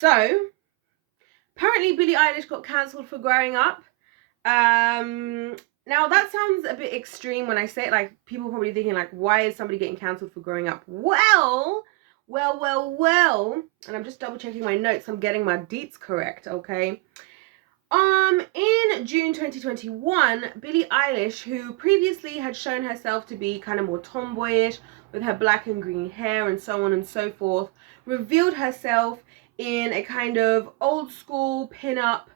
So, apparently Billie Eilish got cancelled for growing up. Now that sounds a bit extreme when I say it. Like, people probably thinking, like, why is somebody getting cancelled for growing up? Well, and I'm just double checking my notes. I'm getting my deets correct, okay? In June 2021, Billie Eilish, who previously had shown herself to be kind of more tomboyish with her black and green hair and so on and so forth, revealed herself in a kind of old school pin-up,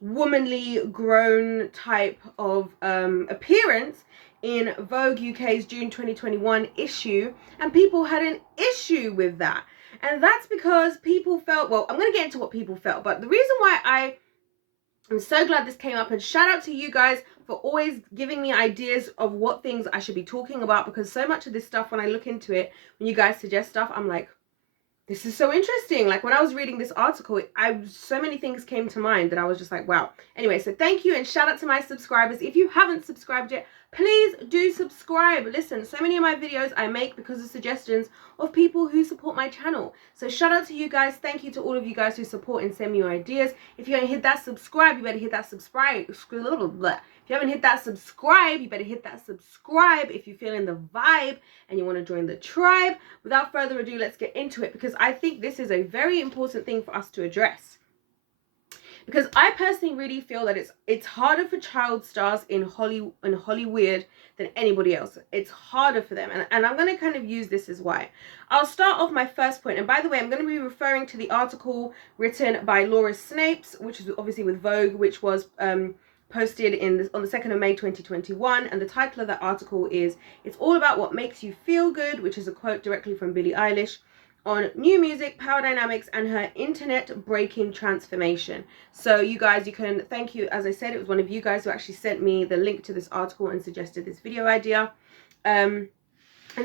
womanly grown type of appearance in Vogue UK's June 2021 issue, and people had an issue with that. And that's because people felt, well, I'm going to get into what people felt, but the reason why I'm so glad this came up, and shout out to you guys for always giving me ideas of what things I should be talking about, because so much of this stuff, when I look into it, when you guys suggest stuff, I'm like, this is so interesting. Like, when I was reading this article, so many things came to mind that I was just like, wow. Anyway, so thank you, and shout out to my subscribers. If you haven't subscribed yet, please do subscribe. Listen, so many of my videos I make because of suggestions of people who support my channel. So shout out to you guys. Thank you to all of you guys who support and send me your ideas. If you haven't hit that subscribe, you better hit that subscribe. If you haven't hit that subscribe, you better hit that subscribe if you're feeling the vibe and you want to join the tribe. Without further ado, let's get into it, because I think this is a very important thing for us to address. Because I personally really feel that it's harder for child stars in Hollywood than anybody else. It's harder for them. And I'm going to kind of use this as why. I'll start off my first point. And by the way, I'm going to be referring to the article written by Laura Snapes, which is obviously with Vogue, which was posted on the 2nd of May 2021. And the title of that article is "It's All About What Makes You Feel Good," which is a quote directly from Billie Eilish on new music, power dynamics, and her internet breaking transformation. So you guys, you can, thank you, as I said, it was one of you guys who actually sent me the link to this article and suggested this video idea. And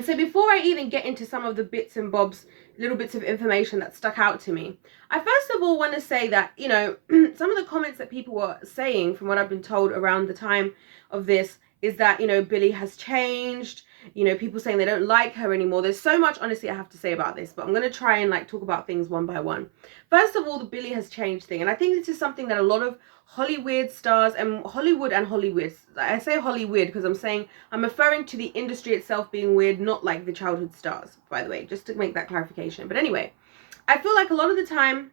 so before I even get into some of the bits and bobs, little bits of information that stuck out to me, I first of all want to say that, you know, some of the comments that people were saying, from what I've been told around the time of this, is that, you know, Billie has changed. You know, people saying they don't like her anymore. There's so much, honestly, I have to say about this, but I'm going to try and like talk about things one by one. First of all, the Billie has changed thing. And I think this is something that a lot of Hollywood stars and Hollywood, I say Hollywood because I'm referring to the industry itself being weird, not like the childhood stars, by the way, just to make that clarification. But anyway, I feel like a lot of the time,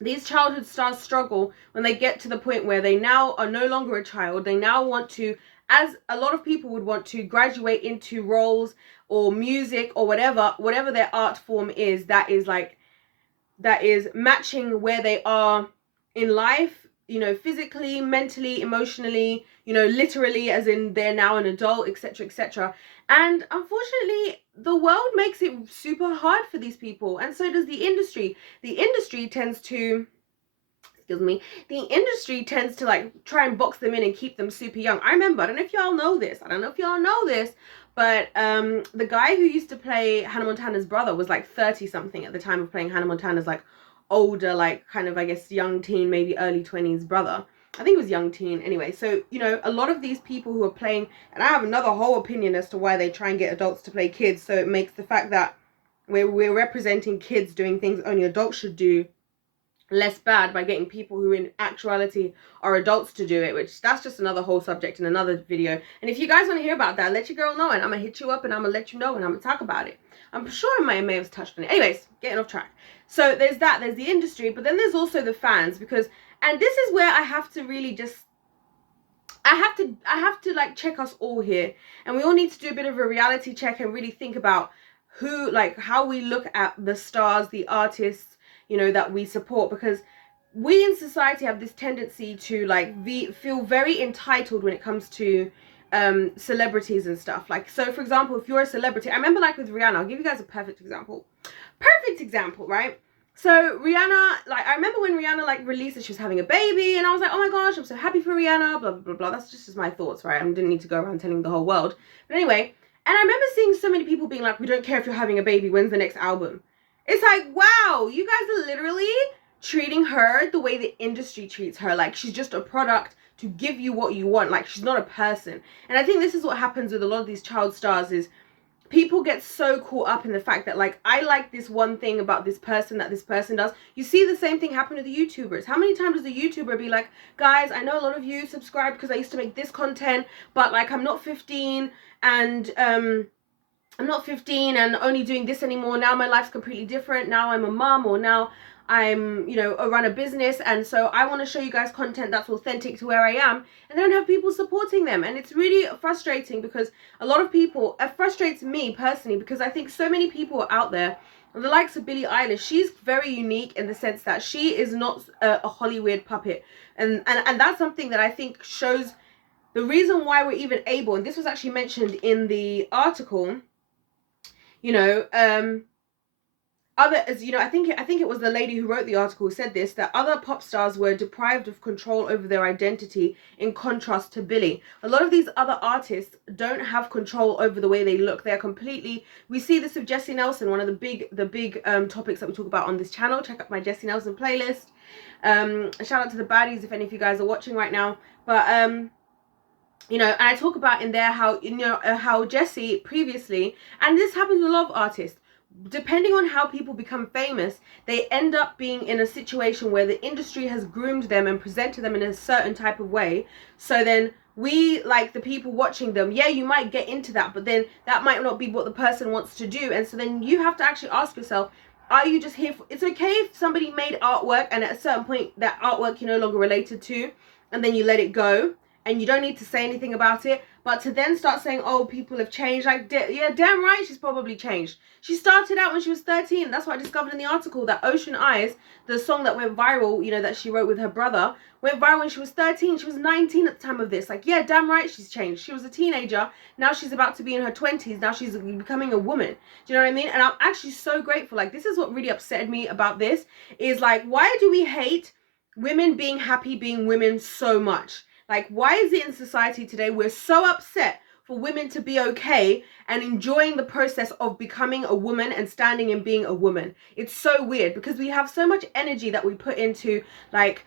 these childhood stars struggle when they get to the point where they now are no longer a child. They now want to, as a lot of people would want to, graduate into roles or music or whatever their art form is, that is matching where they are in life, you know, physically, mentally, emotionally, you know, literally, as in they're now an adult, etc., etc. And unfortunately, the world makes it super hard for these people, and so does the industry. The industry tends to like try and box them in and keep them super young. I remember, I don't know if y'all know this, but the guy who used to play Hannah Montana's brother was like 30 something at the time of playing Hannah Montana's like older, like kind of, I guess, young teen, maybe early 20s brother. I think it was young teen anyway. So, you know, a lot of these people who are playing, and I have another whole opinion as to why they try and get adults to play kids, so it makes the fact that we're representing kids doing things only adults should do less bad by getting people who in actuality are adults to do it, which that's just another whole subject in another video. And if you guys want to hear about that, let your girl know, and I'm gonna hit you up and I'm gonna let you know and I'm gonna talk about it. I'm sure I may have touched on it. Anyways, getting off track. So there's the industry, but then there's also the fans, because, and this is where I have to really just, I have to like check us all here, and we all need to do a bit of a reality check and really think about who, like, how we look at the stars, the artists, you know, that we support, because we in society have this tendency to like feel very entitled when it comes to celebrities and stuff. Like, so for example, if you're a celebrity, I remember like with Rihanna, I'll give you guys a perfect example, right? So Rihanna, like, I remember when Rihanna like released that she was having a baby, and I was like, oh my gosh, I'm so happy for Rihanna, blah blah blah blah. That's just my thoughts, right? I didn't need to go around telling the whole world, but anyway. And I remember seeing so many people being like, we don't care if you're having a baby, when's the next album? It's like, wow, you guys are literally treating her the way the industry treats her. Like, she's just a product to give you what you want. Like, she's not a person. And I think this is what happens with a lot of these child stars, is people get so caught up in the fact that, like, I like this one thing about this person that this person does. You see the same thing happen to the YouTubers. How many times does a YouTuber be like, guys, I know a lot of you subscribe because I used to make this content, but like I'm not 15 and I'm not 15 and only doing this anymore. Now my life's completely different. Now I'm a mom, or now I'm, you know, I run a business, and so I want to show you guys content that's authentic to where I am, and they don't have people supporting them. And it's really frustrating because a lot of people, it frustrates me personally, because I think so many people are out there, the likes of Billie Eilish. She's very unique in the sense that she is not a Hollywood puppet, and that's something that I think shows the reason why we're even able, and this was actually mentioned in the article, you know, as you know, I think it was the lady who wrote the article who said this, that other pop stars were deprived of control over their identity in contrast to Billie. A lot of these other artists don't have control over the way they look. They're completely, we see this with Jessie Nelson, one of the big topics that we talk about on this channel. Check out my Jessie Nelson playlist. Shout out to the baddies if any of you guys are watching right now. But you know, and I talk about in there how, you know, how Jessie previously, and this happens with a lot of artists, depending on how people become famous, they end up being in a situation where the industry has groomed them and presented them in a certain type of way. So then we, like the people watching them, yeah, you might get into that, but then that might not be what the person wants to do. And so then you have to actually ask yourself, are you just here for, it's okay if somebody made artwork and at a certain point that artwork you're no longer related to, and then you let it go and you don't need to say anything about it. But to then start saying, oh, people have changed, like, yeah, damn right, she's probably changed. She started out when she was 13. That's what I discovered in the article, that Ocean Eyes, the song that went viral, you know, that she wrote with her brother, went viral when she was 13. She was 19 at the time of this. Like, yeah, damn right, she's changed. She was a teenager. Now she's about to be in her 20s. Now she's becoming a woman. Do you know what I mean? And I'm actually so grateful. Like, this is what really upset me about this, is like, why do we hate women being happy being women so much? Like, why is it in society today we're so upset for women to be okay and enjoying the process of becoming a woman and standing and being a woman? It's so weird, because we have so much energy that we put into, like,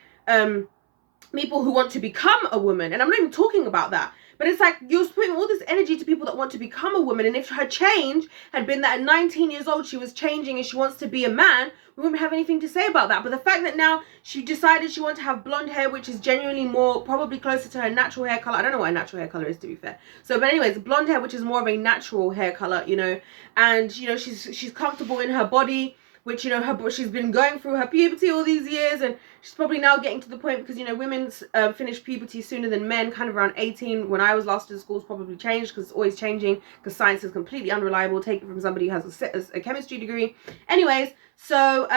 people who want to become a woman. And I'm not even talking about that. But it's like, you're putting all this energy to people that want to become a woman. And if her change had been that at 19 years old, she was changing and she wants to be a man, we wouldn't have anything to say about that. But the fact that now she decided she wants to have blonde hair, which is genuinely more, probably closer to her natural hair color. I don't know what a natural hair color is, to be fair. So, but anyways, blonde hair, which is more of a natural hair color, you know, and, you know, she's comfortable in her body, which, you know, she's been going through her puberty all these years, and she's probably now getting to the point, because, you know, women finish puberty sooner than men, kind of around 18. When I was last in school, it's probably changed, because it's always changing, because science is completely unreliable. Take it from somebody who has a chemistry degree. Anyways, so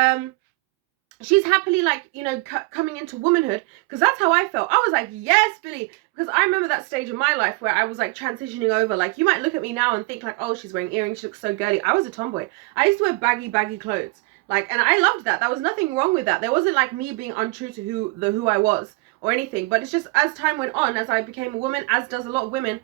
she's happily, like, you know, coming into womanhood, because that's how I felt. I was like, yes, Billie, because I remember that stage of my life where I was like transitioning over. Like, you might look at me now and think like, oh, she's wearing earrings, she looks so girly. I was a tomboy. I used to wear baggy clothes, like, and I loved that. There was nothing wrong with that. There wasn't like me being untrue to who I was or anything. But it's just, as time went on, as I became a woman, as does a lot of women,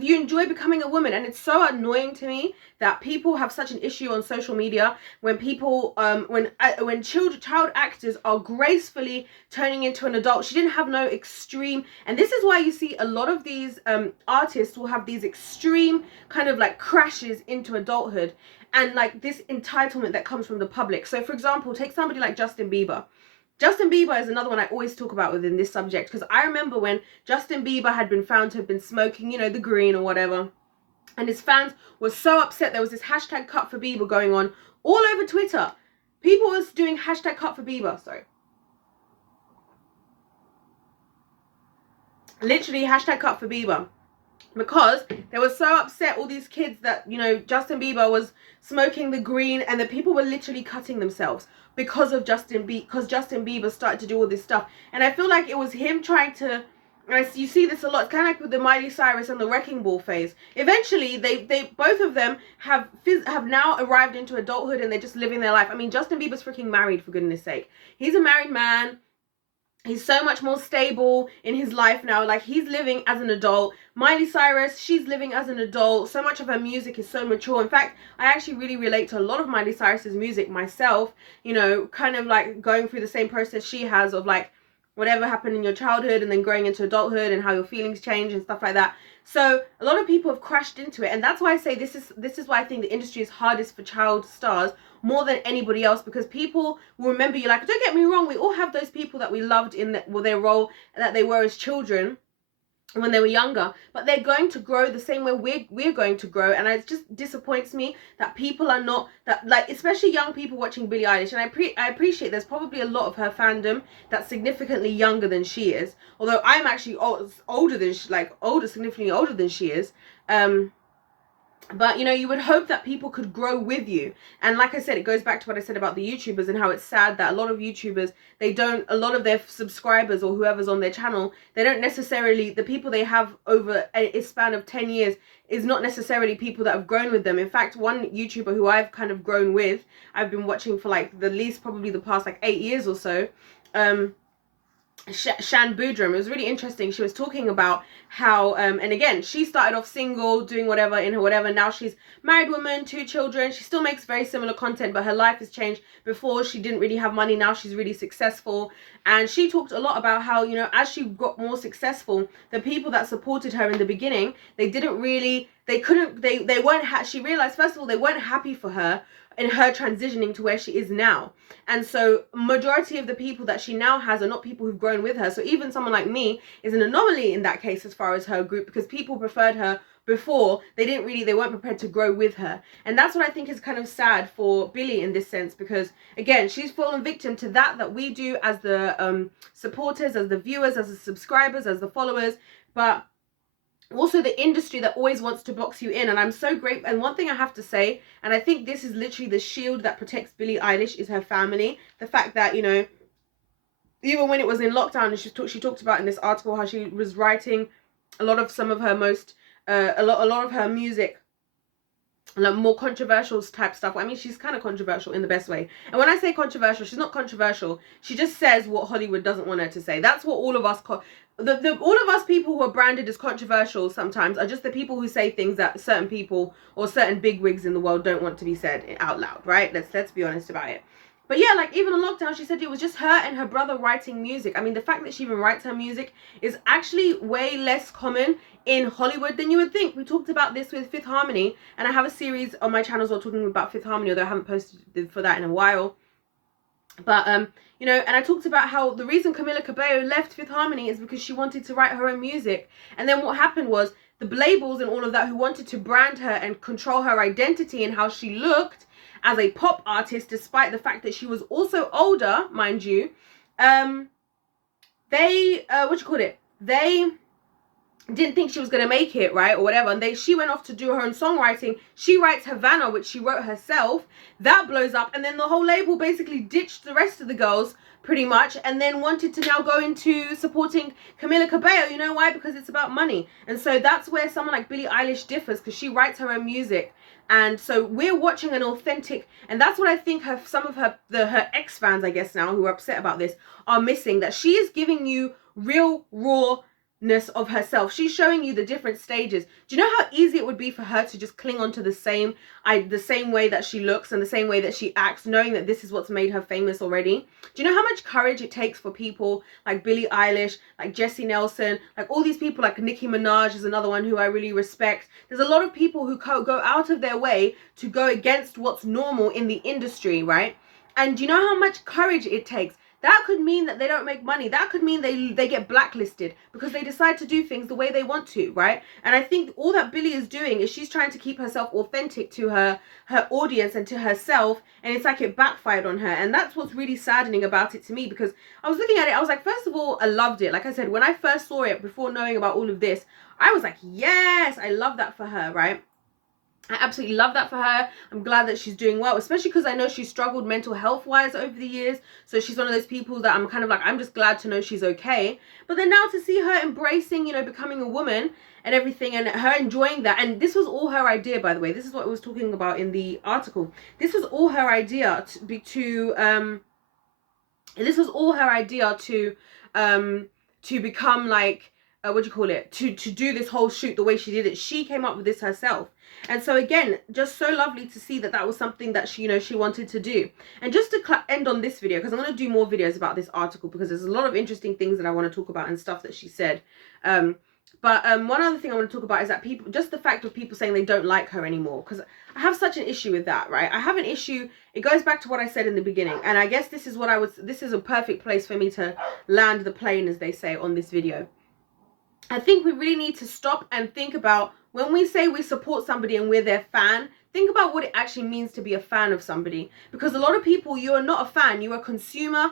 you enjoy becoming a woman. And it's so annoying to me that people have such an issue on social media when people when child actors are gracefully turning into an adult. She didn't have no extreme, and this is why you see a lot of these artists will have these extreme kind of like crashes into adulthood, and like this entitlement that comes from the public. So for example, take somebody like Justin Bieber. Justin Bieber is another one I always talk about within this subject, because I remember when Justin Bieber had been found to have been smoking, you know, the green or whatever, and his fans were so upset. There was this hashtag cut for Bieber going on all over Twitter. People was doing hashtag cut for Bieber, sorry. Literally hashtag cut for Bieber. Because they were so upset, all these kids, that, you know, Justin Bieber was smoking the green, and the people were literally cutting themselves because of Justin Bieber started to do all this stuff. And I feel like it was him trying to, you see this a lot, it's kind of like with the Miley Cyrus and the Wrecking Ball phase. Eventually, they both of them have now arrived into adulthood, and they're just living their life. I mean, Justin Bieber's freaking married, for goodness sake. He's a married man. He's so much more stable in his life now. Like, he's living as an adult. Miley Cyrus, she's living as an adult. So much of her music is so mature. In fact, I actually really relate to a lot of Miley Cyrus's music myself. You know, kind of like going through the same process she has of like whatever happened in your childhood and then growing into adulthood and how your feelings change and stuff like that. So a lot of people have crashed into it, and that's why I say this is why I think the industry is hardest for child stars more than anybody else, because people will remember you. Like, don't get me wrong, we all have those people that we loved in their role that they were as children when they were younger, but they're going to grow the same way we're going to grow. And it just disappoints me that people are not, that, like, especially young people watching Billie Eilish. And I appreciate there's probably a lot of her fandom that's significantly younger than she is, although I'm actually older than she, like significantly older than she is. But you know, you would hope that people could grow with you. And like I said, it goes back to what I said about the YouTubers and how it's sad that a lot of YouTubers, a lot of their subscribers or whoever's on their channel, they don't necessarily, the people they have over a span of 10 years is not necessarily people that have grown with them. In fact, one YouTuber who I've kind of grown with, I've been watching for like the least probably the past like 8 years or so, Shan Boodram. It was really interesting. She was talking about how and again, she started off single, doing whatever in her whatever. Now she's married woman, 2 children. She still makes very similar content, but her life has changed. Before, she didn't really have money. Now she's really successful. And she talked a lot about how, you know, as she got more successful, the people that supported her in the beginning, they weren't she realized, first of all, they weren't happy for her in her transitioning to where she is now. And so majority of the people that she now has are not people who've grown with her. So even someone like me is an anomaly in that case as far as her group, because people preferred her before. They weren't prepared to grow with her. And that's what I think is kind of sad for Billie in this sense, because again, she's fallen victim to that we do as the supporters, as the viewers, as the subscribers, as the followers, but also the industry that always wants to box you in. And I'm so grateful. And one thing I have to say, and I think this is literally the shield that protects Billie Eilish, is her family. The fact that, you know, even when it was in lockdown, she talked about in this article how she was writing a lot of some of her most a lot of her music, like more controversial type stuff. I mean, she's kind of controversial in the best way. And when I say controversial, she's not controversial. She just says what Hollywood doesn't want her to say. That's what all of us all of us people who are branded as controversial sometimes are just the people who say things that certain people or certain bigwigs in the world don't want to be said out loud, right? Let's be honest about it. But yeah, like even on lockdown, she said it was just her and her brother writing music. I mean, the fact that she even writes her music is actually way less common in Hollywood than you would think. We talked about this with Fifth Harmony, and I have a series on my channel as well talking about Fifth Harmony, although I haven't posted for that in a while. But you know, and I talked about how the reason Camila Cabello left Fifth Harmony is because she wanted to write her own music. And then what happened was the labels and all of that who wanted to brand her and control her identity and how she looked as a pop artist, despite the fact that she was also older, mind you, they didn't think she was going to make it, right, or whatever, and she went off to do her own songwriting. She writes Havana, which she wrote herself. That blows up, and then the whole label basically ditched the rest of the girls pretty much, and then wanted to now go into supporting Camila Cabello. You know why? Because it's about money. And so that's where someone like Billie Eilish differs, because she writes her own music. And so we're watching an authentic, and that's what I think some of her ex fans, I guess now, who are upset about this, are missing, that she is giving you real rawness of herself. She's showing you the different stages. Do you know how easy it would be for her to just cling on to the same way that she looks and the same way that she acts, knowing that this is what's made her famous already? Do you know how much courage it takes for people like Billie Eilish, like Jessie Nelson, like all these people, like Nicki Minaj is another one who I really respect. There's a lot of people who go out of their way to go against what's normal in the industry, right? And do you know how much courage it takes? That could mean that they don't make money. That could mean they get blacklisted because they decide to do things the way they want to, right? And I think all that Billie is doing is she's trying to keep herself authentic to her audience and to herself, and it's like it backfired on her. And that's what's really saddening about it to me, because I was looking at it, I was like, first of all, I loved it. Like I said, when I first saw it, before knowing about all of this, I was like, yes, I love that for her, right? I absolutely love that for her. I'm glad that she's doing well, especially because I know she struggled mental health wise over the years. So she's one of those people that I'm kind of like, I'm just glad to know she's okay. But then now to see her embracing, you know, becoming a woman and everything, and her enjoying that. And this was all her idea, by the way. This is what I was talking about in the article. This was all her idea to become like, to do this whole shoot the way she did it. She came up with this herself. And so again, just so lovely to see that that was something that she, you know, she wanted to do. And just to end on this video, because I'm going to do more videos about this article, because there's a lot of interesting things that I want to talk about and stuff that she said. But one other thing I want to talk about is that people, just the fact of people saying they don't like her anymore, because I have such an issue with that, right? I have an issue. It goes back to what I said in the beginning, and I guess this is what I was. This is a perfect place for me to land the plane, as they say, on this video. I think we really need to stop and think about when we say we support somebody and we're their fan. Think about what it actually means to be a fan of somebody, because a lot of people, you are not a fan, you're a consumer.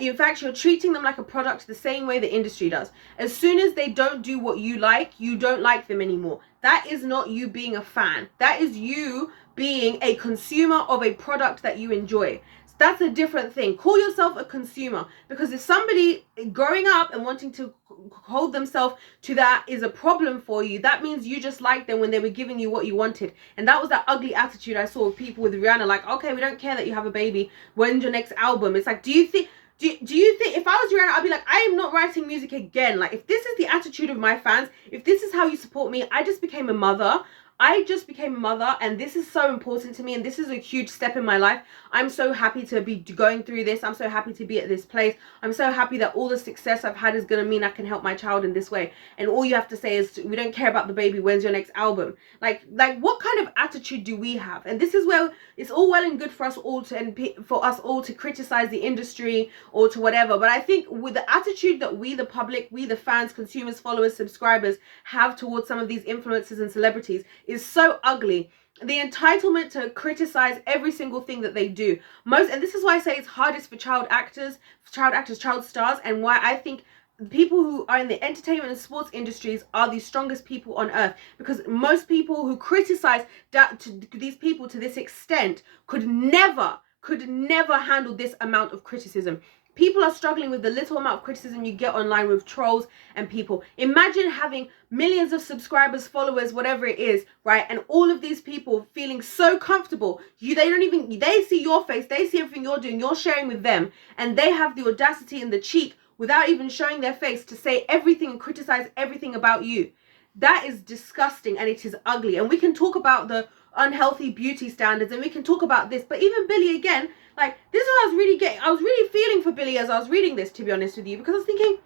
In fact, you're treating them like a product the same way the industry does. As soon as they don't do what you like, you don't like them anymore. That is not you being a fan. That is you being a consumer of a product that you enjoy. That's a different thing. Call yourself a consumer, because if somebody growing up and wanting to hold themselves to that is a problem for you, that means you just liked them when they were giving you what you wanted. And that was that ugly attitude I saw with people with Rihanna, like, okay, we don't care that you have a baby, when's your next album? It's like, do you think if I was Rihanna, I'd be like, I am not writing music again. Like, if this is the attitude of my fans, if this is how you support me, I just became a mother, and this is so important to me, and this is a huge step in my life. I'm so happy to be going through this. I'm so happy to be at this place. I'm so happy that all the success I've had is going to mean I can help my child in this way. And all you have to say is, we don't care about the baby, when's your next album? Like what kind of attitude do we have? And this is where it's all well and good for us all to criticize the industry or to whatever, but I think with the attitude that we, the public, we the fans, consumers, followers, subscribers, have towards some of these influencers and celebrities is so ugly. The entitlement to criticize every single thing that they do. And this is why I say it's hardest for child actors, child stars, and why I think people who are in the entertainment and sports industries are the strongest people on earth, because most people who criticize these people to this extent could never handle this amount of criticism. People are struggling with the little amount of criticism you get online with trolls and people. Imagine having millions of subscribers, followers, whatever it is, right? And all of these people feeling so comfortable. They see your face, they see everything you're doing, you're sharing with them, and they have the audacity and the cheek, without even showing their face, to say everything and criticize everything about you. That is disgusting, and it is ugly. And we can talk about the unhealthy beauty standards, and we can talk about this, but even Billie, again, like, this is what I was really feeling for Billie as I was reading this, to be honest with you, because I was thinking,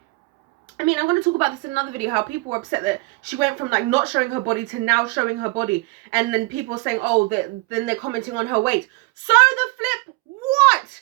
I mean, I'm going to talk about this in another video, how people were upset that she went from like not showing her body to now showing her body, and then people saying, oh, then they're commenting on her weight. So the flip, what?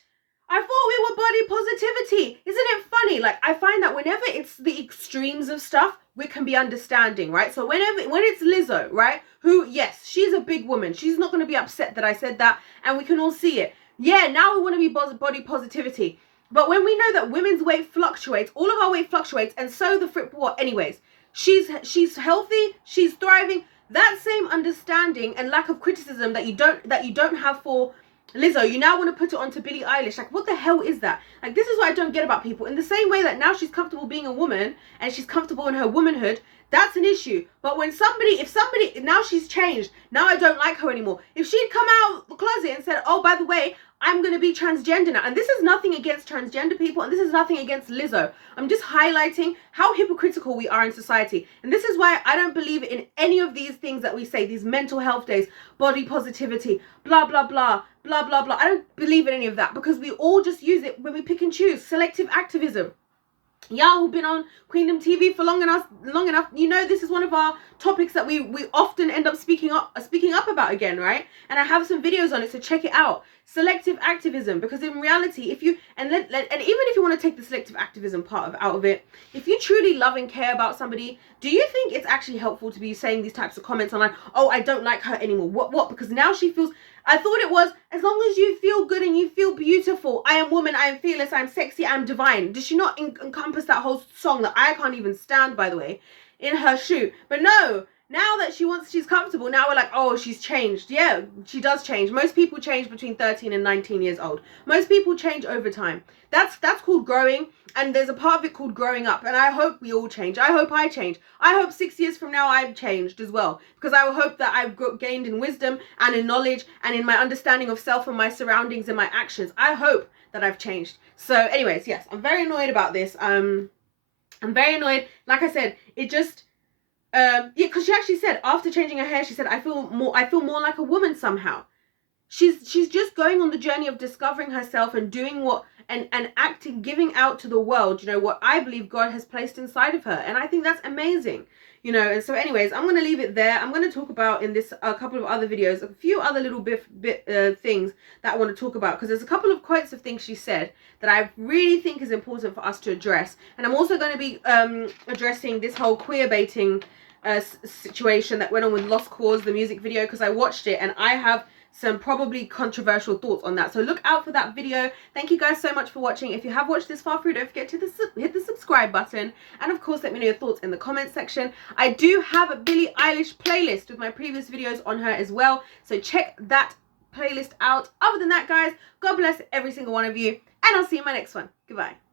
I thought we were body positivity. Isn't it funny? Like, I find that whenever it's the extremes of stuff, we can be understanding, right? So when it's Lizzo, right, who, yes, she's a big woman, she's not going to be upset that I said that, and we can all see it. Yeah, now we want to be body positivity. But when we know that women's weight fluctuates, all of our weight fluctuates, and so the flip, what? Anyways, she's healthy, she's thriving. That same understanding and lack of criticism that you don't have for Lizzo, you now want to put it onto Billie Eilish. Like, what the hell is that? Like, this is what I don't get about people. In the same way that now she's comfortable being a woman and she's comfortable in her womanhood, that's an issue. But when if somebody, now she's changed, now I don't like her anymore. If she'd come out the closet and said, oh, by the way, I'm going to be transgender now. And this is nothing against transgender people, and this is nothing against Lizzo. I'm just highlighting how hypocritical we are in society. And this is why I don't believe in any of these things that we say, these mental health days, body positivity, blah, blah, blah, blah, blah, blah. I don't believe in any of that, because we all just use it when we pick and choose. Selective activism. Y'all who've been on Queendom TV for long enough, you know this is one of our topics that we often end up speaking up about again, right? And I have some videos on it, so check it out. Selective activism, because in reality, and even if you want to take the selective activism part out of it, if you truly love and care about somebody, do you think it's actually helpful to be saying these types of comments online? Oh, I don't like her anymore. What? Because now she feels. I thought it was, as long as you feel good and you feel beautiful, I am woman, I am fearless, I am sexy, I am divine. Did she not encompass that whole song that I can't even stand, by the way, in her shoe? But no, now that she's comfortable, now we're like, oh, she's changed. Yeah, she does change. Most people change between 13 and 19 years old. Most people change over time. That's called growing, and there's a part of it called growing up, and I hope we all change. I hope I change. I hope 6 years from now I've changed as well, because I hope that I've gained in wisdom and in knowledge and in my understanding of self and my surroundings and my actions. I hope that I've changed. So anyways, yes, I'm very annoyed about this. I'm very annoyed. Like I said, it just yeah, because she actually said after changing her hair, she said, I feel more like a woman somehow. She's just going on the journey of discovering herself and doing what and acting, giving out to the world, you know, what I believe God has placed inside of her. And I think that's amazing. you know. And so anyways, I'm going to leave it there. I'm going to talk about in this a couple of other videos, a few other little bit things that I want to talk about, because there's a couple of quotes of things she said that I really think is important for us to address. And I'm also going to be addressing this whole queer baiting situation that went on with Lost Cause, the music video, because I watched it and I have some probably controversial thoughts on that. So look out for that video. Thank you guys so much for watching. If you have watched this far through, don't forget to hit the subscribe button. And of course, let me know your thoughts in the comment section. I do have a Billie Eilish playlist with my previous videos on her as well. So check that playlist out. Other than that, guys, God bless every single one of you. And I'll see you in my next one. Goodbye.